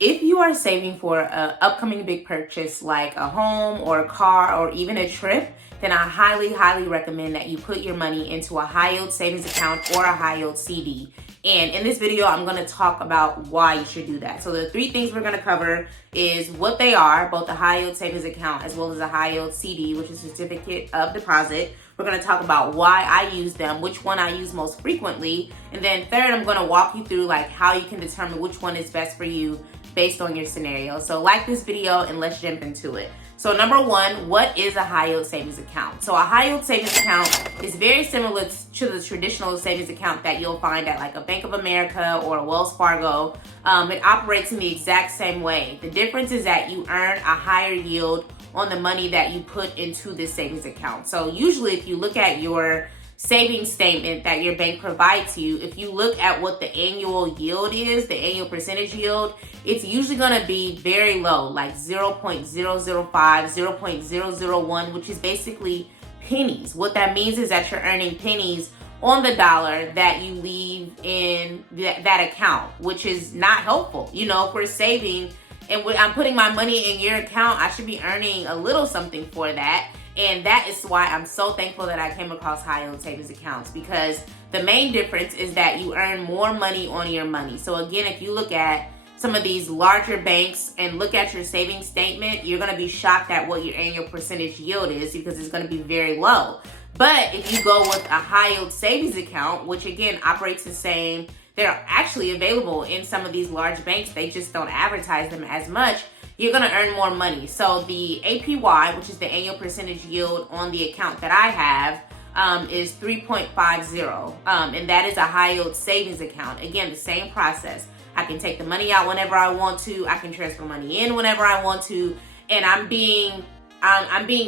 if you are saving for an upcoming big purchase like a home or a car or even a trip, then I highly, highly recommend that you put your money into a high yield savings account or a high yield CD. And in this video, I'm going to talk about why you should do that. So the three things we're going to cover is what they are, both a high yield savings account as well as a high yield CD, which is certificate of deposit. We're going to talk about why I use them, which one I use most frequently. And then third, I'm going to walk you through like how you can determine which one is best for you based on your scenario. So like this video and let's jump into it. So number one, what is a high yield savings account? So a high yield savings account is very similar to the traditional savings account that you'll find at like a Bank of America or a Wells Fargo. It operates in the exact same way. The difference is that you earn a higher yield on the money that you put into this savings account. So usually if you look at your savings statement that your bank provides you, if you look at what the annual yield is, the annual percentage yield, it's usually going to be very low, like 0.005, 0.001, which is basically pennies. What that means is that you're earning pennies on the dollar that you leave in that account, which is not helpful. You know, if we're saving and I'm putting my money in your account, I should be earning a little something for that. And that is why I'm so thankful that I came across high yield savings accounts, because the main difference is that you earn more money on your money. So again, if you look at some of these larger banks and look at your savings statement, you're going to be shocked at what your annual percentage yield is, because it's going to be very low. But if you go with a high yield savings account, which again operates the same, they're actually available in some of these large banks, they just don't advertise them as much, you're going to earn more money. So the APY, which is the annual percentage yield on the account that I have, is 3.50. And that is a high yield savings account. Again, the same process. I can take the money out whenever I want to. I can transfer money in whenever I want to. And I'm being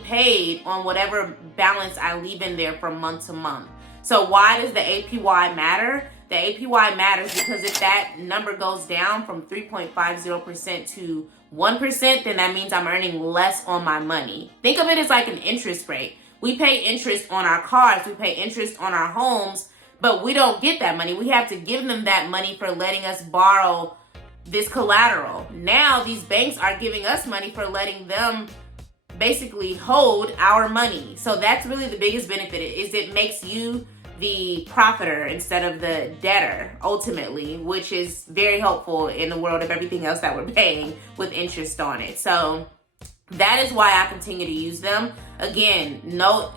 paid on whatever balance I leave in there from month to month. So why does the APY matter? The APY matters because if that number goes down from 3.50% to 1%, then that means I'm earning less on my money. Think of it as like an interest rate. We pay interest on our cars, we pay interest on our homes, but we don't get that money. We have to give them that money for letting us borrow this collateral. Now these banks are giving us money for letting them basically hold our money. So that's really the biggest benefit, is it makes you the profiter instead of the debtor ultimately, which is very helpful in the world of everything else that we're paying with interest on it. So that is why I continue to use them. Again, no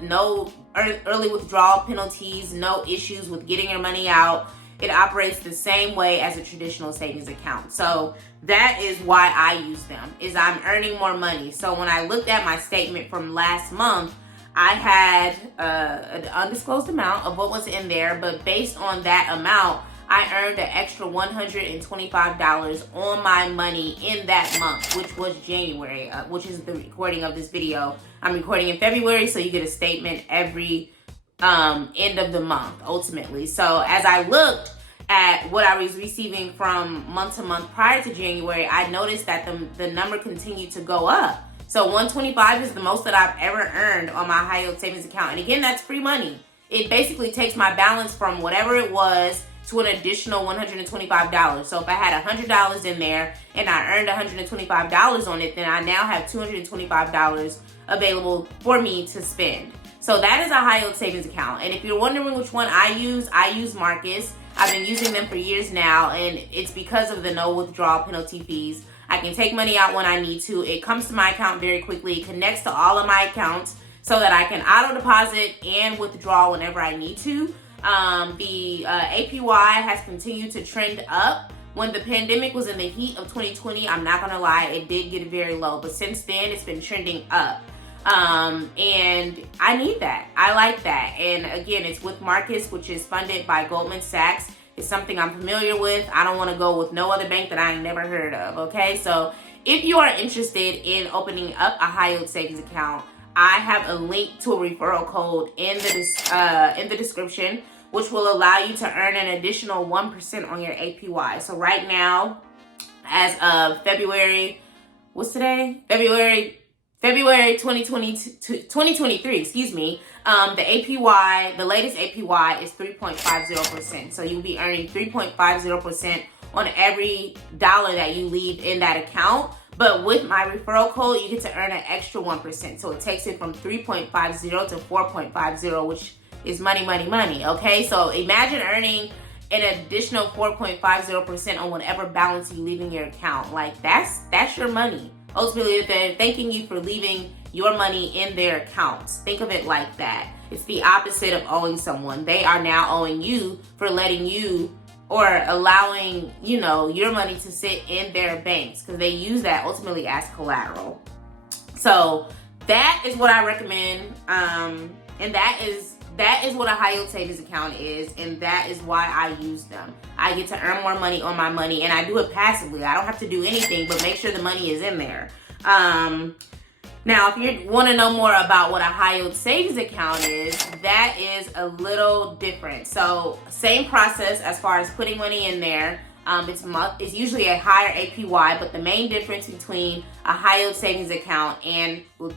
early withdrawal penalties, no issues with getting your money out. It operates the same way as a traditional savings account. So that is why I use them, is I'm earning more money. So when I looked at my statement from last month, I had an undisclosed amount of what was in there, but based on that amount, I earned an extra $125 on my money in that month, which was January, which is the recording of this video. I'm recording in February, so you get a statement every end of the month, ultimately. So as I looked at what I was receiving from month to month prior to January, I noticed that the number continued to go up. So 125 is the most that I've ever earned on my high yield savings account. And again, that's free money. It basically takes my balance from whatever it was to an additional $125. So if I had $100 in there and I earned $125 on it, then I now have $225 available for me to spend. So that is a high yield savings account. And if you're wondering which one I use Marcus. I've been using them for years now, and it's because of the no withdrawal penalty fees. I can take money out when I need to. It comes to my account very quickly. It connects to all of my accounts so that I can auto deposit and withdraw whenever I need to. The APY has continued to trend up. When the pandemic was in the heat of 2020, I'm not gonna lie, it did get very low, but since then it's been trending up. And I need that. I like that. And again, it's with Marcus, which is funded by Goldman Sachs. It's something I'm familiar with. I don't want to go with no other bank that I ain't never heard of, okay? So if you are interested in opening up a high yield savings account, I have a link to a referral code in the description, which will allow you to earn an additional 1% on your APY. So right now, as of February, what's today? February 2023, excuse me, the APY, the latest APY is 3.50%. So you'll be earning 3.50% on every dollar that you leave in that account. But with my referral code, you get to earn an extra 1%. So it takes it from 3.50 to 4.50, which is money, money, money. Okay, so imagine earning an additional 4.50% on whatever balance you leave in your account. Like that's your money. Ultimately, they're thanking you for leaving your money in their accounts. Think of it like that. It's the opposite of owing someone. They are now owing you for letting you or allowing, your money to sit in their banks, because they use that ultimately as collateral. So that is what I recommend. And that is what a high yield savings account is, and that is why I use them. I get to earn more money on my money, and I do it passively. I don't have to do anything but make sure the money is in there. Now, if you want to know more about what a high yield savings account is, that is a little different. So same process as far as putting money in there. It's usually a higher APY, but the main difference between a high yield savings account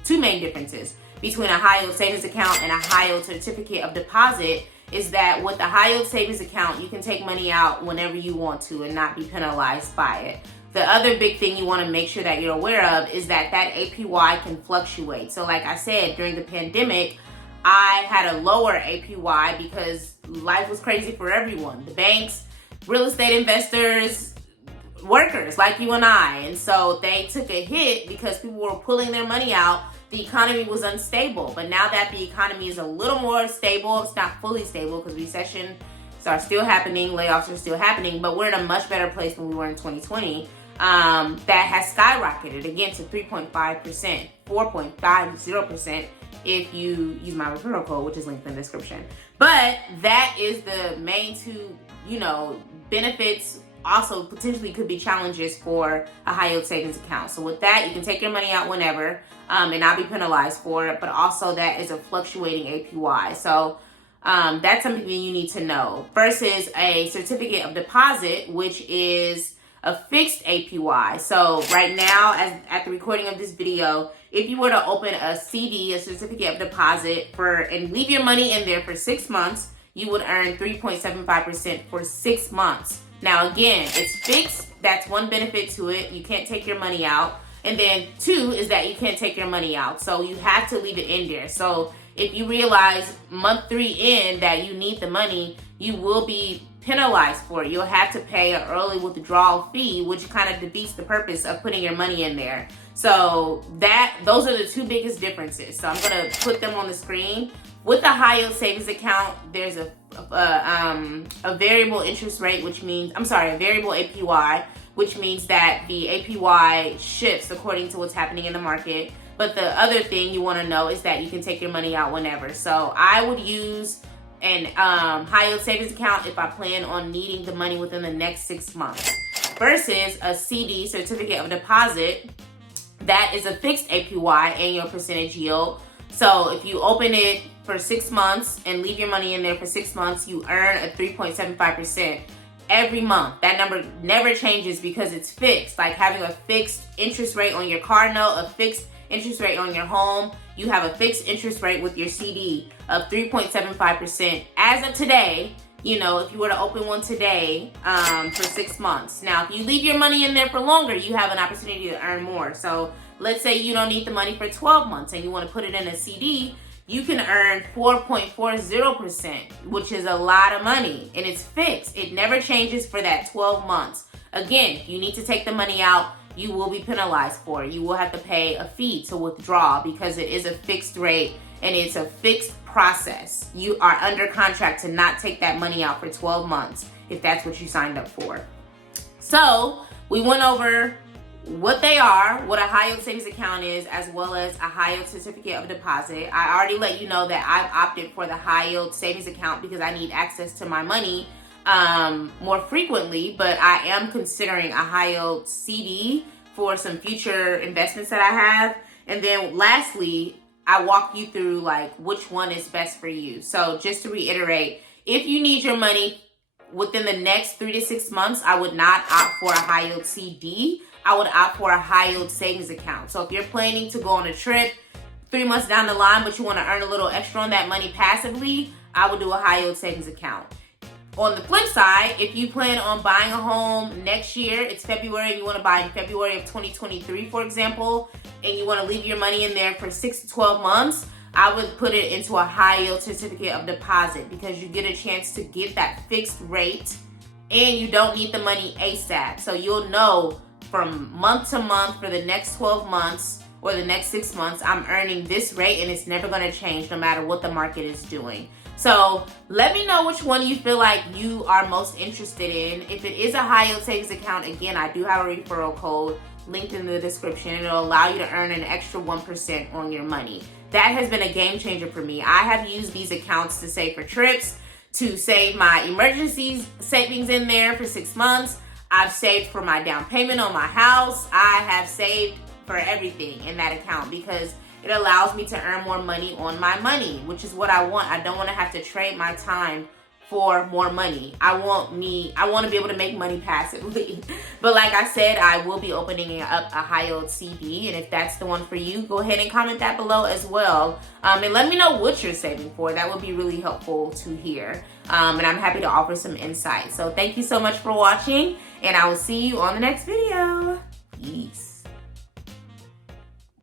two main differences between a high yield savings account and a high yield certificate of deposit is that with the high yield savings account, you can take money out whenever you want to and not be penalized by it. The other big thing you want to make sure that you're aware of is that APY can fluctuate. So like I said, during the pandemic, I had a lower APY because life was crazy for everyone. The banks, real estate investors, workers like you and I. And so they took a hit because people were pulling their money out. The economy was unstable. But now that the economy is a little more stable, it's not fully stable because recessions are still happening, layoffs are still happening, but we're in a much better place than we were in 2020. That has skyrocketed again to 3.5%, 4.50% if you use my referral code, which is linked in the description. But that is the main two, benefits. Also potentially could be challenges for a high yield savings account. So with that, you can take your money out whenever and not be penalized for it, but also that is a fluctuating APY. So that's something that you need to know versus a certificate of deposit, which is a fixed APY. So right now, as at the recording of this video, if you were to open a CD, a certificate of deposit and leave your money in there for 6 months, you would earn 3.75% for 6 months. Now again, it's fixed. That's one benefit to it. You can't take your money out. And then 2 is that you can't take your money out. So you have to leave it in there. So if you realize month 3 in that you need the money, you will be penalized for it. You'll have to pay an early withdrawal fee, which kind of defeats the purpose of putting your money in there. So those are the 2 biggest differences. So I'm going to put them on the screen. With a high yield savings account, there's a variable interest rate, a variable APY, which means that the APY shifts according to what's happening in the market. But the other thing you want to know is that you can take your money out whenever. So I would use an high yield savings account if I plan on needing the money within the next 6 months versus a CD, certificate of deposit, that is a fixed APY, annual percentage yield. So if you open it for 6 months and leave your money in there for 6 months, you earn a 3.75% every month. That number never changes because it's fixed. Like having a fixed interest rate on your car note, a fixed interest rate on your home. You have a fixed interest rate with your CD of 3.75% as of today. If you were to open one today for 6 months. Now, if you leave your money in there for longer, you have an opportunity to earn more. So let's say you don't need the money for 12 months and you want to put it in a CD, you can earn 4.40%, which is a lot of money, and it's fixed. It never changes for that 12 months. Again, you need to take the money out, you will be penalized for it. You will have to pay a fee to withdraw because it is a fixed rate and it's a fixed process. You are under contract to not take that money out for 12 months if that's what you signed up for. So we went over what they are, what a high yield savings account is, as well as a high yield certificate of deposit. I already let you know that I've opted for the high yield savings account because I need access to my money more frequently, but I am considering a high yield CD for some future investments that I have. And then lastly, I walk you through which one is best for you. So just to reiterate, if you need your money within the next 3 to 6 months, I would not opt for a high yield CD. I would opt for a high yield savings account. So if you're planning to go on a trip 3 months down the line, but you want to earn a little extra on that money passively, I would do a high yield savings account. On the flip side, if you plan on buying a home next year, it's February, and you want to buy in February of 2023, for example, and you want to leave your money in there for 6 to 12 months, I would put it into a high yield certificate of deposit, because you get a chance to get that fixed rate and you don't need the money ASAP. So you'll know from month to month for the next 12 months or the next 6 months, I'm earning this rate and it's never going to change no matter what the market is doing. So let me know which one you feel like you are most interested in. If it is a high yield savings account, again, I do have a referral code linked in the description. It'll allow you to earn an extra 1% on your money. That has been a game changer for me. I have used these accounts to save for trips, to save my emergency savings in there for 6 months. I've saved for my down payment on my house. I have saved for everything in that account, because it allows me to earn more money on my money, which is what I want. I don't want to have to trade my time for more money. I want to be able to make money passively. But like I said, I will be opening up a high yield CD, and if that's the one for you, go ahead and comment that below as well. And let me know what you're saving for. That would be really helpful to hear. And I'm happy to offer some insight. So thank you so much for watching, and I will see you on the next video.